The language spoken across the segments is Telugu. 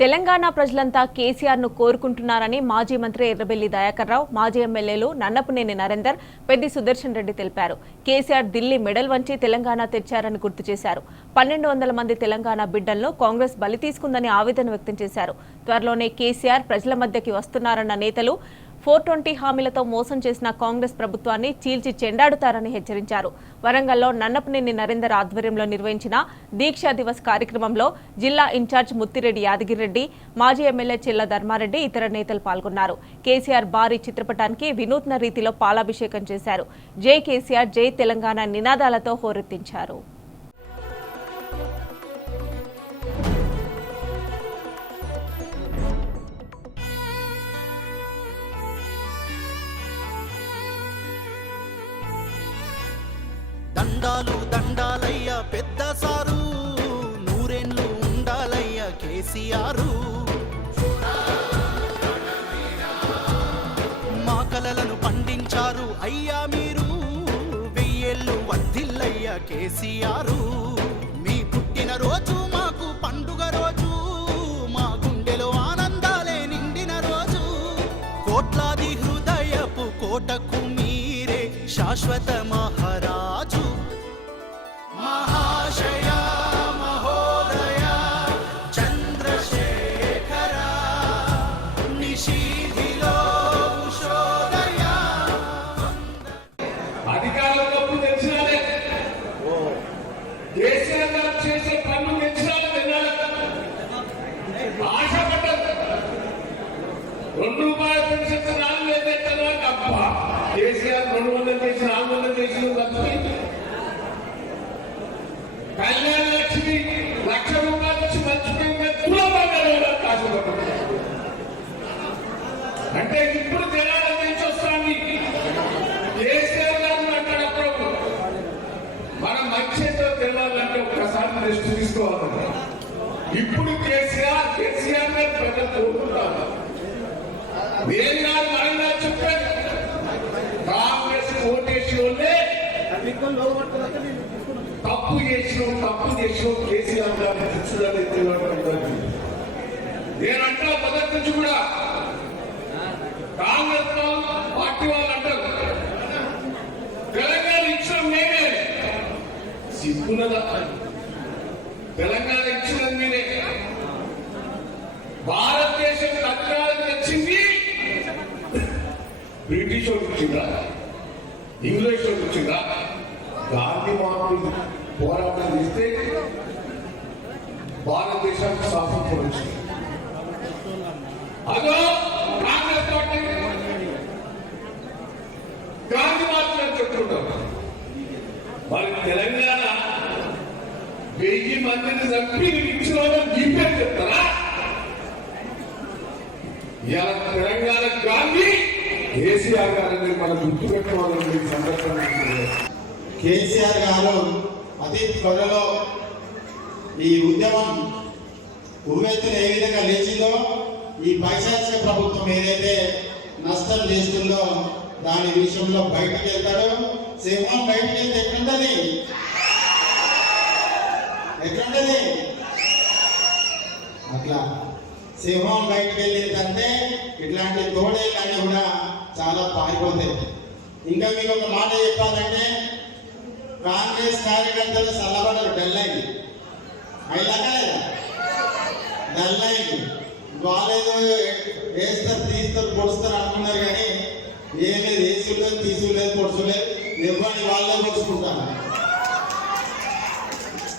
తెలంగాణ ప్రజలంతా కేసీఆర్ను కోరుకుంటున్నారని మాజీ మంత్రి ఎర్రబెల్లి దయాకర్ రావు, మాజీ ఎమ్మెల్యేలు నన్నపనేని నరేందర్, పెద్ది సుదర్శన్ రెడ్డి తెలిపారు. కేసీఆర్ ఢిల్లీ మెడల్ వంచి తెలంగాణ తెచ్చారని గుర్తు చేశారు. 1200 మంది తెలంగాణ బిడ్డలను కాంగ్రెస్ బలి తీసుకుందని ఆవేదన వ్యక్తం చేశారు. త్వరలోనే కేసీఆర్ ప్రజల మధ్యకి వస్తున్నారన్న నేతలు 420 హామీలతో మోసం చేసిన కాంగ్రెస్ ప్రభుత్వాన్ని చీల్చి చెండాడుతారని హెచ్చరించారు. వరంగల్లో నన్నపనేని నరేందర్ ఆధ్వర్యంలో నిర్వహించిన దీక్షా దివస్ కార్యక్రమంలో జిల్లా ఇన్ఛార్జ్ ముత్తిరెడ్డి యాదగిరెడ్డి, మాజీ ఎమ్మెల్యే చెల్ల ధర్మారెడ్డి, ఇతర నేతలు పాల్గొన్నారు. కేసీఆర్ భారీ చిత్రపటానికి వినూత్న రీతిలో పాలాభిషేకం చేశారు. జై కేసీఆర్, జై తెలంగాణ నినాదాలతో హోరెత్తించారు. దండాలు దండాలయ్య పెద్ద సారు, నూరేళ్ళు ఉండాలయ్య కేసీఆర్. మా కలలను పండించారు అయ్యా మీరు, 1000 ఏళ్ళు వర్ధిల్లయ్య కేసీఆర్. మీ పుట్టిన రోజు మాకు పండుగ రోజు, మా గుండెలో ఆనందాలే నిండిన రోజు. కోట్లాది హృదయపు కోటకు మీరే శాశ్వత మహారాజు. మహాశయ మహోదయ చంద్రశేఖర, నిశీధిలో ఉషోదయ. అధికారంలోకి తెచ్చినారే, కేసీఆర్ గారు చేసే పనులు తెచ్చినారు. ఆశపడ్డారు 2 రూపాయల పెన్షన్ 4,000 తర్వాత అబ్బా కేసీఆర్ 200 చేసి 400 చేసి కళ్యాణ లక్ష్మి 1,00,000 రూపాయలు వచ్చి మర్చిపోయింది. అంటే ఇప్పుడు జనాల నుంచి వస్తాంది. కేసీఆర్ గారు మాట్లాడప్పుడు మనం మంచితో తెలవాలంటే ఒక్కసారి దృష్టి తీసుకోవాలి. ఇప్పుడు కేసీఆర్ గారు ప్రజలు కోరుకుంటారు. నేను గారు ఆయన చెప్పాను, కాంగ్రెస్ ఓటేసి వాళ్ళే తప్పు చేసిన కేసీఆర్ గారిని తెచ్చుదని నేనంటా. మొదటి నుంచి కూడా కాంగ్రెస్ పార్టీ వాళ్ళు అంటారు తెలంగాణ ఇచ్చిన మేమే. సిగ్గున్నదా? తెలంగాణ ఇచ్చినది నేనే. భారతదేశం అధికారం తెచ్చింది బ్రిటిష్ వాళ్ళు ఇచ్చిందా, ఇంగ్లీష్ వాళ్ళు ఇచ్చిందా? గాంధీ మహాత్ముడు పోరాటం చేస్తే భారతదేశానికి స్వాతంత్రం వచ్చింది. అదో కాంగ్రెస్ పార్టీ గాంధీ మహాత్ముడు చెప్తుంటారు. మరి తెలంగాణ 1000 మందిని చంపి ఇచ్చిన వాళ్ళని దీపే చెప్తారా? ఇలా తెలంగాణ గాంధీ కేసీఆర్ గారిని మనం గుర్తుపెట్టుకోవాలని సందర్భంగా కేసీఆర్ గారు అతి త్వరలో ఈ ఉద్యమం ఉవ్వెత్తున ఏ విధంగా లేచిందో, ఈ పైశాచిక ప్రభుత్వం ఏదైతే నష్టం చేస్తుందో దాని విషయంలో బయటకు వెళ్తాడు. సింహం బయటకు వెళ్తే ఎట్లుంటది? అట్లా సింహం బయటకు వెళ్ళిందంటే ఇట్లాంటి తోడేళ్ళన్నీ కూడా చాలా పారిపోతాయి. ఇంకా మీకు ఒక మాట చెప్పాలంటే, కాంగ్రెస్ కార్యకర్తలు చల్లబడ్డారు. డల్లైంది అయిలాగా డల్లైంది. వాళ్ళేదో వేస్తారు, తీస్తారు, పొడుస్తారు అనుకున్నారు. కానీ ఏమీ వేసులేదు, తీసులేదు, పొడుచులేదు. ఎవరిని వాళ్ళే పొడుచుకుంటారు.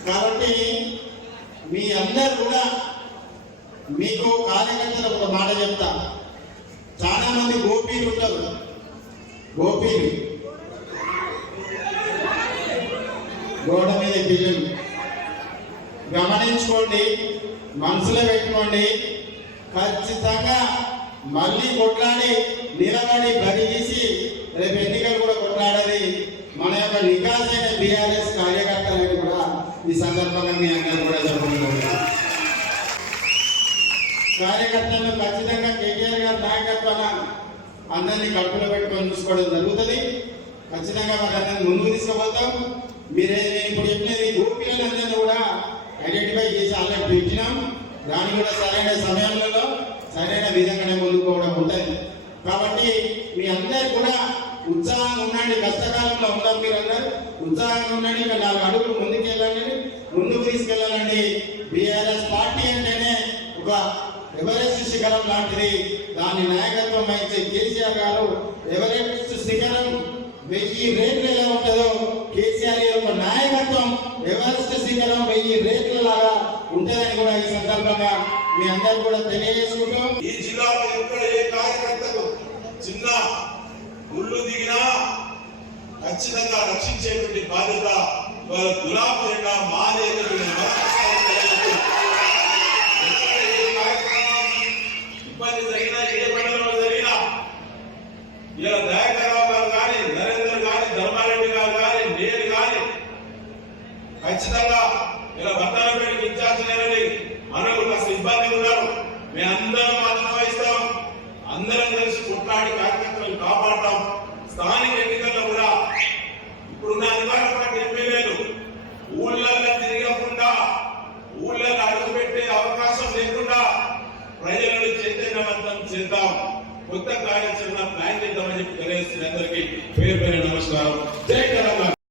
కాబట్టి మీ అందరు కూడా మీకు కార్యకర్తలకు ఒక మాట చెప్తా. చాలా మంది గోపీలు ఉంటారు. గోపీలు గోడ మీద బిల్లులు గమనించుకోండి, మనసులో పెట్టుకోండి. ఖచ్చితంగా మళ్ళీ కొట్లాడి నిలబడి బరి తీసి రేపు ఎన్నికలు కూడా కొట్లాడాలి మన యొక్క నికాసైన బీఆర్ఎస్ కార్యకర్తలని కూడా ఈ సందర్భంగా మీ అందరూ కూడా చెప్పుకుంటున్నారు. కార్యకర్తలను ఖచ్చితంగా కేటీఆర్ గారి నాయకత్వాన అందరినీ కడుపులో పెట్టుకొని చూసుకోవడం జరుగుతుంది. ఖచ్చితంగా వాళ్ళందరినీ ముందుకు తీసుకుపోతాం. మీరే నేను ఇప్పుడు చెప్పినది గోపీలందరినీ కూడా ఐడెంటిఫై చేసి ఆల్రెడీ పెట్టినాం. దాని కూడా సరైన సమయంలో సరైన విధంగానే ముందుకోవడం ఉంటుంది. కాబట్టి మీ అందరు కూడా ఉత్సాహంగా ఉండండి. కష్టకాలంలో ఉన్నాం, మీరందరూ ఉత్సాహంగా ఉండండి. ఇంకా 4 అడుగులు ముందుకు తీసుకెళ్ళాలండి. బీఆర్ఎస్ పార్టీ అంటేనే ఒక ఎవరెస్ట్ శిఖరం లాంటిది. దాని నాయకత్వం వహించే కేసీఆర్ గారు ఎవరెస్ట్ శిఖరం 1000 రేట్లు ఎలా ఉంటుందో కేసీఆర్ యొక్క నాయకత్వం ఎవరెస్ట్ శిఖరం 1000 రేట్ల లాగా ఉంటుందని కూడా ఈ సందర్భంగా మీ అందరూ కూడా తెలియజేసుకుంటూ, ఈ జిల్లాలో ఎక్కడ ఏ కార్యకర్తకు చిన్న ముళ్ళు దిగినా ఖచ్చితంగా రక్షించేటువంటి బాధ్యత గులాబీ జెండా మాదే. ఇబ్బంది జరిగినా ఏ మండలంలో జరిగినా ఇలా దయాకర్రావు గారు కానీ, నరేందర్ కానీ, ధర్మారెడ్డి గారు కానీ, నేను కానీ ఖచ్చితంగా ఇలా బంగారపేటకి ఇన్ఛార్జ్ లేదని మనకు కాస్త ఇబ్బంది ఉన్నారు. మేము అందరం బాధ్యత వహిస్తాం. అందరం కలిసి కొట్లాడి కార్యకర్తలను కాపాడతాం. స్థానిక ఎన్నికల్లో కూడా ఇప్పుడున్న అధికార ఎమ్మెల్యేలు ఊళ్ళల్లో తిరగకుండా, ఊళ్ళల్లో అడుగుపెట్టే అవకాశం లేకుండా ప్రజలను చైతన్యవంతం చేద్దాం. కొత్త కార్యాచరణ ప్లాన్ చేద్దామని చెప్పి తెలియజేస్తున్న అందరికీ పేరు నమస్కారం. జై తెలంగాణ.